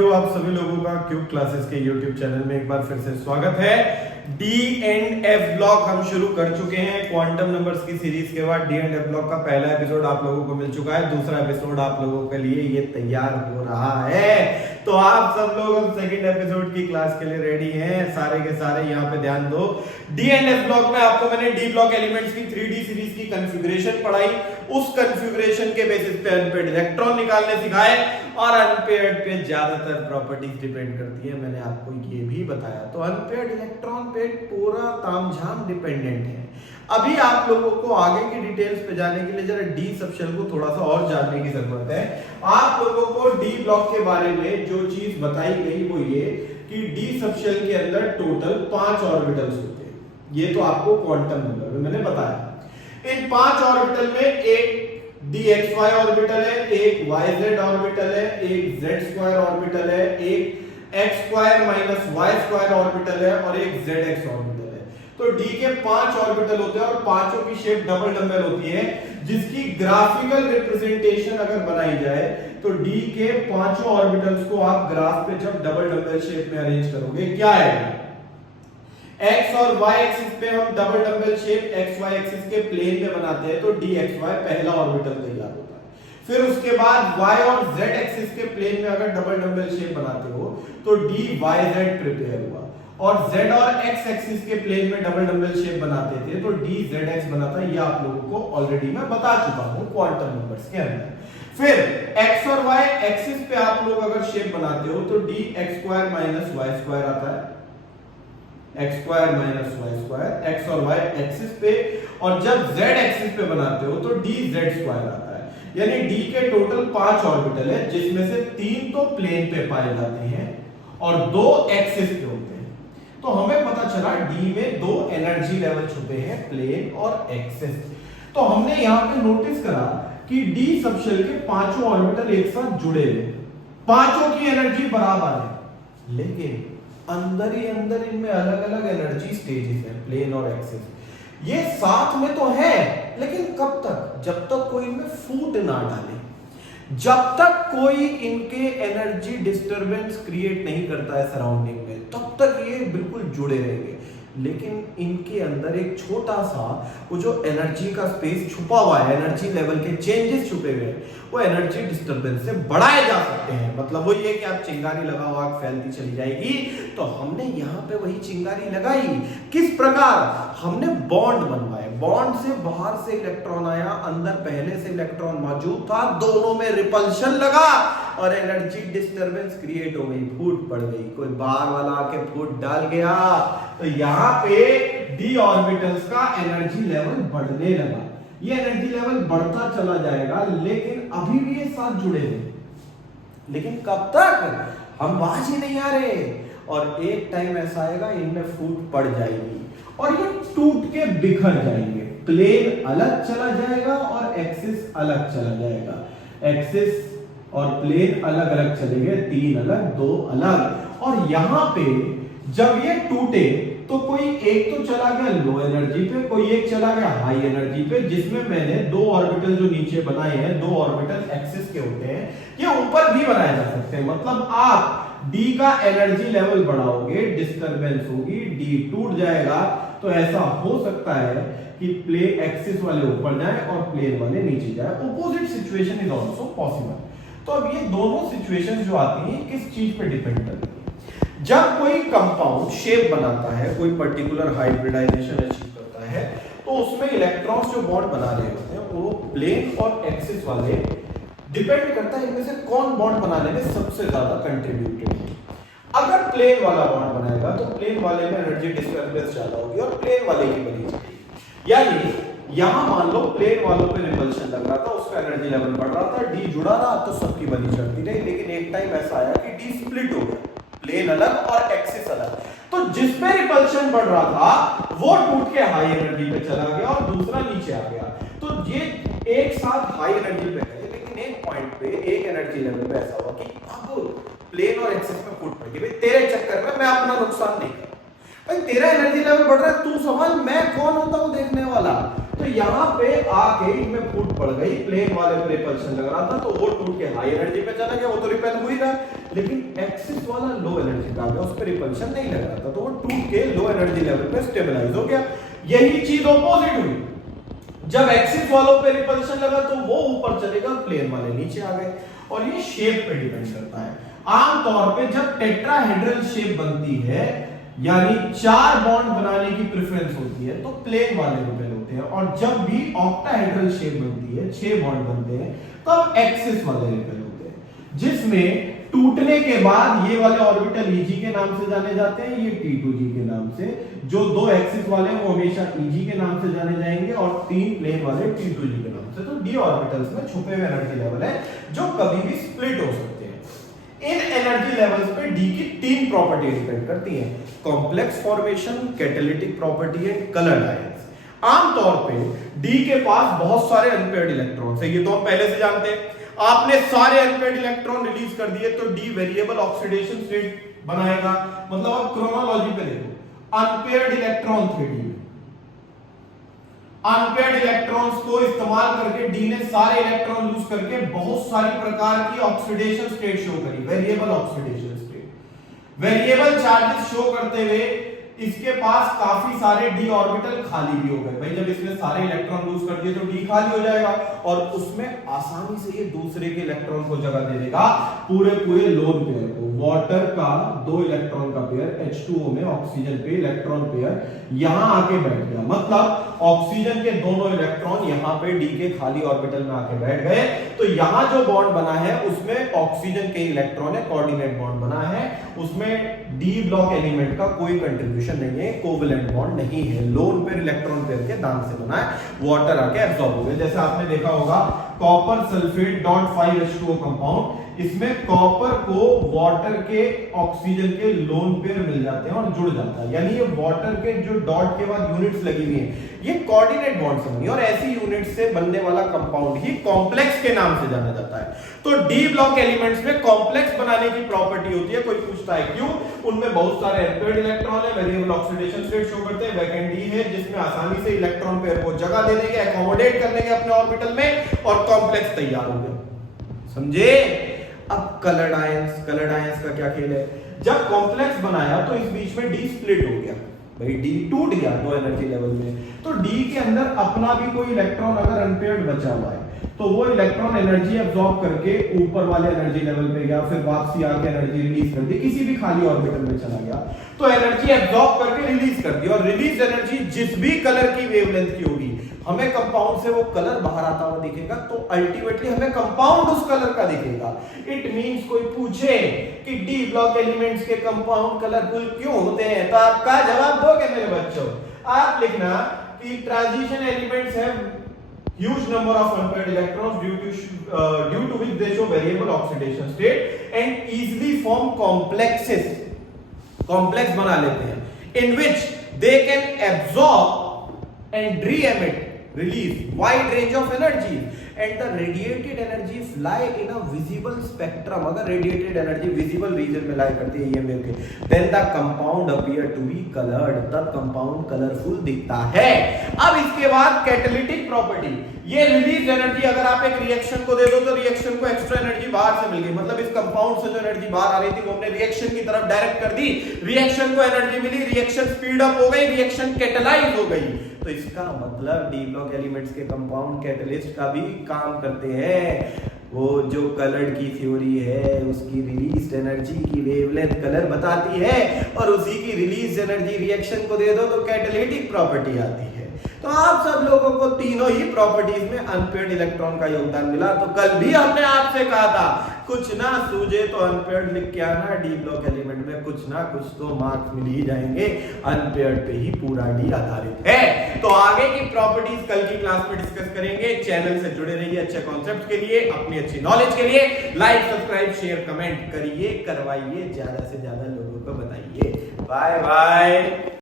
साथियों, आप सभी लोगों का क्यूब क्लासेस के यूट्यूब चैनल में एक बार फिर से स्वागत है। डी एंड एफ ब्लॉक हम शुरू कर चुके हैं। क्वांटम नंबर्स की सीरीज के बाद डी एंड एफ ब्लॉक का पहला एपिसोड आप लोगों को मिल चुका है। दूसरा एपिसोड आप लोगों के लिए ये तैयार हो रहा है, तो आप सब लोग अब सेकंड एपिसोड की क्लास के लिए रेडी हैं। सारे के सारे यहाँ पे ध्यान दो। डी एंड एफ ब्लॉक में आपको मैंने डी ब्लॉक एलिमेंट्स की 3D सीरीज की कॉन्फ़िगरेशन पढ़ाई। उस कॉन्फ़िगरेशन के बेसिस पे अनपेयर्ड इलेक्ट्रॉन निकालने सिखाए और अनपेयर्ड पे ज्यादातर प्रॉपर्टीज डिपेंड करती है, मैंने आपको ये भी बताया। तो अनपेयर्ड इलेक्ट्रॉन पे पूरा तामझाम डिपेंडेंट है। अभी आप लोगों को आगे की डिटेल्स पे जाने के लिए जरा डी सबशेल को थोड़ा सा और जानने की जरूरत है। आप लोगों को डी ब्लॉक के बारे में जो चीज बताई गई वो ये कि डी सबशेल के अंदर टोटल 5 ऑर्बिटल्स होते हैं। ये तो आपको क्वांटम नंबर में मैंने बताया। इन 5 ऑर्बिटल में एक dxy ऑर्बिटल है, एक yz ऑर्बिटल है, एक z स्क्वायर ऑर्बिटल है, एक x square minus y square orbital है और एक zx ऑर्बिटल है। तो d के 5 ऑर्बिटल होते हैं और पांचों की शेप डबल डबल होती है, जिसकी ग्राफिकल रिप्रेजेंटेशन अगर बनाई जाए तो d के पांचों ऑर्बिटल्स को आप ग्राफ पे जब डबल डबल शेप में अरेंज करोगे क्या आएगा? x और y एक्सिस पे हम double double shape xy axis के प्लेन में बनाते हैं तो dxy पहला ऑर्बिटल तैयार होता है। फिर उसके बाद y और z एक्सिस के प्लेन में अगर डबल डबल शेप बनाते हो तो dyz प्रिपेयर हुआ, और z और x एक्सिस के प्लेन में डबल डबल शेप बनाते थे तो dzx बनाता है। ये आप लोगों को ऑलरेडी मैं बता चुका हूं क्वांटम नंबर्स के अंदर। फिर x और y एक्सिस पे आप लोग अगर शेप बनाते हो तो dx square minus y square आता है, x square minus Y square, x और y एक्सिस पे। और जब z एक्सिस पे बनाते हो तो dz स्क्वायर आता है। यानी d के टोटल 5 ऑर्बिटल है, जिसमें से 3 तो प्लेन पे पाए जाते हैं और 2 एक्सिस पे होते हैं। तो हमें पता चला d में 2 एनर्जी लेवल छुपे हैं, प्लेन और एक्सिस। तो हमने यहाँ पे नोटिस करा कि d सबशेल के पांचों ऑर्बिटल एक साथ जुड़े हुए, पांचों की एनर्जी बराबर है, लेकिन अंदर ही अंदर इनमें अलग अलग एनर्जी स्टेजेस हैं, प्लेन और एक्सिस। ये साथ में तो है, लेकिन कब तक? जब तक कोई इनमें फूट ना डाले, जब तक कोई इनके एनर्जी डिस्टरबेंस क्रिएट नहीं करता है सराउंडिंग में, तब तक ये बिल्कुल जुड़े रहेंगे। लेकिन इनके अंदर एक छोटा सा वो जो एनर्जी का स्पेस छुपा हुआ है, एनर्जी लेवल के चेंजेस छुपे हुए हैं, वो एनर्जी डिस्टरबेंस से बढ़ाए जा सकते हैं। मतलब वो ये कि आप चिंगारी लगाओ, आग फैलती चली जाएगी। तो हमने यहाँ पे वही चिंगारी लगाई। किस प्रकार? हमने बॉन्ड बनवाए, बॉन्ड से बाहर से इलेक्ट्रॉन आया, अंदर पहले से इलेक्ट्रॉन मौजूद था, दोनों में रिपल्शन लगा और एनर्जी डिस्टरबेंस क्रिएट हो गई, फूट पड़ गई। कोई बाहर वाला आके फूट डाल गया तो यहाँ पे डी ऑर्बिटल्स का एनर्जी लेवल बढ़ने लगा। ये एनर्जी लेवल बढ़ता चला जाएगा, लेकिन अभी भी ये साथ जुड़े हैं। लेकिन कब तक? हम बाज ही नहीं आ रहे। और एक टाइम ऐसा आएगा इनमें फूट पड़ जाएगी और ये टूट के बिखर जाएंगे। प्लेन अलग चला जाएगा और एक्सिस अलग चला जाएगा। एक्सिस और प्लेन अलग अलग चलेंगे, 3 अलग 2 अलग। और यहां पे जब ये टूटे तो कोई एक तो चला गया लो एनर्जी पे, कोई एक चला गया हाई एनर्जी पे, जिसमें मैंने 2 ऑर्बिटल जो नीचे बनाए हैं, 2 ऑर्बिटल एक्सिस के होते हैं, ये ऊपर भी बनाए जा सकते हैं। मतलब आप d का एनर्जी लेवल बढ़ाओगे, डिस्टरबेंस होगी, d टूट जाएगा। तो ऐसा हो सकता है कि प्लेन एक्सिस वाले ऊपर जाए और प्लेन वाले नीचे जाए। Opposite situation is also possible. तो अब ये दोनों सिचुएशंस जो आती हैं किस चीज पे डिपेंड करती है? जब कोई कंपाउंड शेप बनाता है, कोई पर्टिकुलर हाइब्रिडाइजेशन अचीव करता है, तो उसमें इलेक्ट्रॉन्स जो बॉन्ड बना रहे होते हैं वो प्लेन और एक्सिस वाले, डिपेंड करता है इनमें से कौन बॉन्ड बनाने में सबसे ज्यादा कंट्रीब्यूटेड है। अगर प्लेन वाला बॉन्ड बनाएगा तो प्लेन वाले में एनर्जी डिस्टरबेंस ज्यादा होगी और प्लेन वाले की बनी जाएगी। यानी यहां मान लो प्लेन वालों पे रिपल्शन लग रहा था, उसका एनर्जी लेवल बढ़ रहा था, डी जुड़ा रहा तो सबकी बनी चढ़ती रही। लेकिन एक टाइम ऐसा आया कि डी स्प्लिट हो गया, प्लेन अलग और एक्सिस अलग। तो जिसपे रिपल्शन बढ़ रहा था वो टूट के हाई एनर्जी पे चला गया और दूसरा नीचे आ गया। तो ये एक साथ हाई एनर्जी पे गए, लेकिन एक पॉइंट पे, एक एनर्जी लेवल पे ऐसा हुआ कि अब प्लेन और एक्सिस में फूट पड़ गई। भाई तेरे चक्कर में मैं अपना नुकसान नहीं कर, भाई तेरा एनर्जी लेवल बढ़ रहा है, तू समझ मैं कौन होता हूं देखने वाला। तो यहाँ पे आके इनमें फूट पड़ गई, प्लेन वाले पे रिपल्शन लग रहा था तो वो टूट के हाई एनर्जी पे चला गया, वो तो रिपेल हो ही रहा, लेकिन एक्सिस वाला लो एनर्जी पे आ गया, उस पर रिपल्शन नहीं लग रहा था तो वो टूट के लो एनर्जी लेवल पे स्टेबलाइज हो गया। यही चीज ऑपोजिट हुई, जब एक्सिस वालों पे रिपल्शन लगा तो वो ऊपर चलेगा, प्लेन वाले नीचे आ गए। और ये शेप पे डिपेंड करता है। आमतौर पे जब टेट्राहेड्रल शेप बनती है, यानी 4 बॉन्ड बनाने की प्रेफरेंस होती है, तो प्लेन वाले रिपेल होते हैं, और जब भी ऑक्टाहेड्रल शेप बनती है, 6 बॉन्ड बनते हैं, तब एक्सिस वाले रिपेल होते हैं, जिसमें टूटने के बाद ये वाले ऑर्बिटल Eg के नाम से जाने जाते हैं, ये T2G के नाम से। जो 2 एक्सिस वाले हैं वो हमेशा Eg के नाम से जाने जाएंगे, और 3 प्लेन वाले T2G के नाम से। तो d ऑर्बिटल्स में छुपे हुए एनर्जी लेवल है जो कभी भी स्प्लिट हो सकते हैं। इन एनर्जी लेवल्स पे d की 3 प्रॉपर्टी डिपेंड करती हैं: complex formation, catalytic property and coloured ions. आमतौर पे d के पास बहुत सारे अनपेयर्ड इलेक्ट्रॉन्स है, ये तो हम पहले से जानते हैं। आपने सारे अनपेयर्ड इलेक्ट्रॉन रिलीज कर दिए तो d वेरिएबल ऑक्सीडेशन स्टेट बनाएगा। मतलब अब क्रोनोलॉजी पे देखो, अनपेयर्ड इलेक्ट्रॉन थे d में, अनपेयर्ड इलेक्ट्रॉन्स को इस्तेमाल करके d ने सारे इलेक्ट्रॉन लूज करके बहुत सारी प्रकार की ऑक्सीडेशन स्टेट शो करी, variable oxidation state. Variable charges show करते हुए इसके पास काफी सारे d ऑर्बिटल खाली भी हो गए। भाई जब इसने सारे इलेक्ट्रॉन लूज कर दिए तो d खाली हो जाएगा, और उसमें आसानी से ये दूसरे के इलेक्ट्रॉन को जगह दे देगा, पूरे पूरे लोन पेयर को। वाटर का 2 इलेक्ट्रॉन का पेयर H2O में ऑक्सीजन पे इलेक्ट्रॉन पेयर यहां आके बैठ गया, मतलब ऑक्सीजन के दोनों इलेक्ट्रॉन यहां पे d के खाली ऑर्बिटल में आके बैठ गए। तो यहां जो बॉन्ड बना है उसमें ऑक्सीजन के इलेक्ट्रॉन है, कोऑर्डिनेट बॉन्ड बना है, उसमें d ब्लॉक एलिमेंट का कोई कंट्रीब्यूशन नहीं है, कोवेलेंट बॉन्ड नहीं है, लोन पेयर इलेक्ट्रॉन पेयर के दान से बना है। वाटर आके एब्सॉर्ब हो गया। जैसे आपने देखा होगा कॉपर सल्फेट .5H2O कंपाउंड, इसमें कॉपर को वाटर के ऑक्सीजन के लोन पेयर मिल जाते हैं और जुड़ जाता है, यानी ये वाटर के जो डॉट के बाद यूनिट्स लगी हुई हैं ये कोऑर्डिनेट बॉन्ड से बनी, और ऐसी यूनिट से बनने वाला कंपाउंड ही कॉम्प्लेक्स के नाम से जाना जाता है। तो डी ब्लॉक एलिमेंट्स में कॉम्प्लेक्स बनाने की प्रॉपर्टी होती है। कोई पूछता है क्यों? उनमें बहुत सारे अनपेयर्ड इलेक्ट्रॉन है, वेरिएबल ऑक्सीडेशन स्टेट शो करते हैं, वैकेंट डी है जिसमें आसानी से इलेक्ट्रॉन पेयर को जगह दे देंगे, अकोमोडेट कर लेंगे अपने ऑर्बिटल में, और कॉम्प्लेक्स तैयार हो गया। समझे? अब कलर्ड आयंस का क्या खेल है? जब कॉम्प्लेक्स बनाया तो इस बीच में डी स्प्लिट हो गया, भाई डी टूट गया 2 एनर्जी लेवल में, तो डी के अंदर अपना भी कोई इलेक्ट्रॉन अगर अनपेयर्ड बचा हुआ है तो वो इलेक्ट्रॉन एनर्जी एब्सॉर्ब करके ऊपर वाले एनर्जी लेवल पे गया, फिर वापसी आके एनर्जी रिलीज कर दी, किसी भी खाली ऑर्बिटल में चला गया, तो एनर्जी एब्सॉर्ब करके रिलीज कर दी, और रिलीज एनर्जी जिस भी कलर की वेवलेंथ की होगी, हमें कंपाउंड से वो कलर बाहर आता हुआ दिखेगा, तो अल्टीमेटली हमें कंपाउंड उस कलर का दिखेगा। इट मींस कोई पूछे कि डी ब्लॉक एलिमेंट्स के कंपाउंड कलरफुल क्यों होते हैं, तो आपका जवाब दोगे मेरे बच्चों। आप लिखना कि transition elements have huge number of unpaired electrons due to which they show variable oxidation state and easily form complexes, complex बना लेते हैं, in which they can absorb and re-emit, release wide range of energy and the radiated energy fly in a visible spectrum। अगर radiated energy visible region में lie करती है EMF के, then the compound appear to be colored, तब compound colorful दिखता है। अब इसके बाद कैटालिटिक प्रॉपर्टी, ये रिलीज एनर्जी, अगर आप एक रिएक्शन को दे दो तो रिएक्शन को एक्स्ट्रा एनर्जी बाहर से मिल गई, मतलब इस कंपाउंड से जो एनर्जी बाहर आ रही थी वो हमने रिएक्शन की तरफ डायरेक्ट कर दी, रिएक्शन को एनर्जी मिली, रिएक्शन स्पीड अप हो गई, रिएक्शन कैटालाइज हो गई। तो इसका मतलब डी ब्लॉक एलिमेंट्स के कंपाउंड कैटलिस्ट का भी काम करते हैं। वो जो कलर की थ्योरी है उसकी रिलीज एनर्जी की वेवलेंथ कलर बताती है, और उसी की रिलीज एनर्जी रिएक्शन को दे दो तो कैटालिटिक प्रॉपर्टी आती है। तो आप सब लोगों को तीनों ही प्रॉपर्टीज में अनपेयर्ड इलेक्ट्रॉन का योगदान मिला। तो कल भी हमने आपसे कहा था कुछ ना सूझे तो अनपेयर्ड लिख के आना, डी ब्लॉक एलिमेंट में कुछ ना कुछ तो मार्क्स मिल ही जाएंगे, अनपेयर्ड पे ही पूरा डी आधारित है। तो आगे की प्रॉपर्टीज कल की क्लास में डिस्कस करेंगे। चैनल से जुड़े रहिए अच्छे कॉन्सेप्ट के लिए, अपनी अच्छी नॉलेज के लिए। लाइक सब्सक्राइब शेयर कमेंट करिए, करवाइए, ज्यादा से ज्यादा लोगों को बताइए। Bye bye.